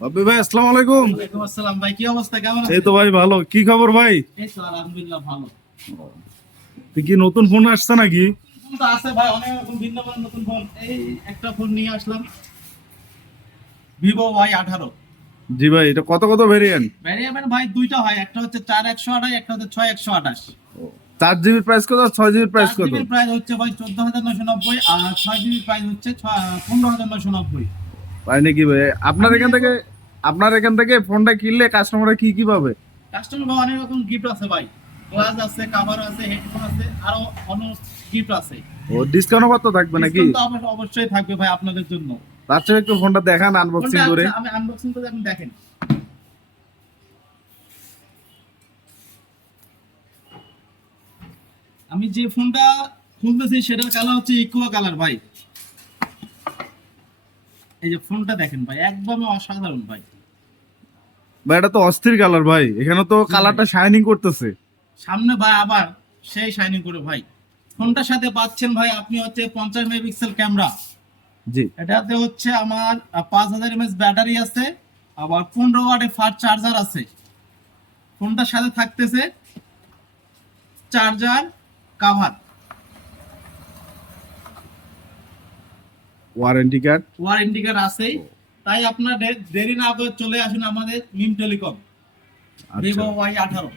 ভাই আসসালামু আলাইকুম। ওয়ালাইকুম আসসালাম ভাই কি অবস্থা? কেমন এই তো ভাই ভালো। কি খবর ভাই? এই তো আলহামদুলিল্লাহ ভালো। তুই কি নতুন ফোন আসছে নাকি? ফোন তো আছে ভাই অনেক রকম ভিন্ন ভিন্ন নতুন ফোন। এই একটা ফোন নিয়ে আসলাম। ভিভো ওয়াই আঠারো। জি ভাই এটা কত কত ভেরিয়েন্ট ভ্যারিয়েবল ভাই দুইটা হয়। একটা হচ্ছে চার একশো আঠাশ একটা হচ্ছে ছয় একশো আঠাশ। চার জিবির প্রাইস কত? ছয় জিবির প্রাইস কত? প্রাইস হচ্ছে ভাই চোদ্দ হাজার নশো নব্বই আর ছয় জিবির প্রাইস হচ্ছে পনেরো হাজার নশো নব্বই। ভাই নাকি ভাই? আপনার এখান থেকে আপনার এখান থেকে ফোনটা কিনলে কাস্টমাররা কি কি পাবে? কাস্টমার অনেক রকম গিফট আছে ভাই। গ্লাস আছে কাভার আছে হেডফোন আছে আরও অনেক গিফট আছে। ও ডিসকাউন্ট কত থাকবে নাকি? তো অবশ্যই থাকবে ভাই আপনাদের জন্য। চেয়ে একটু ফোনটা দেখান আনবক্সিং করে। আমি আনবক্সিং করে আপনি দেখেন। আমি যে ফোনটা খুলতেছি সেটার কালার হচ্ছে ইকোয়া কালার ভাই। এই যে ফোনটা দেখেন ভাই একদমই অসাধারণ ভাই। ভাই এটা তো অস্থির কালার ভাই। এখানে তো কালারটা শাইনিং করতেছে। সামনে ভাই আবার সেই শাইনিং করে ভাই। ফোনটার সাথে পাচ্ছেন ভাই আপনি হচ্ছে পঞ্চাশ মেগাপিক্সেল ক্যামেরা। জি। এটাতে হচ্ছে আমার পাঁচ হাজার এমএস ব্যাটারি আছে আবার পনেরো ওয়াটের ফাস্ট চার্জার আছে। ফোনটার সাথে থাকতেছে charger cover warranty card warranty card আছেই। তাই আপনার দেরি না করে চলে আসুন আমাদের মিম টেলিকম ভিভো ওয়াই আঠারো।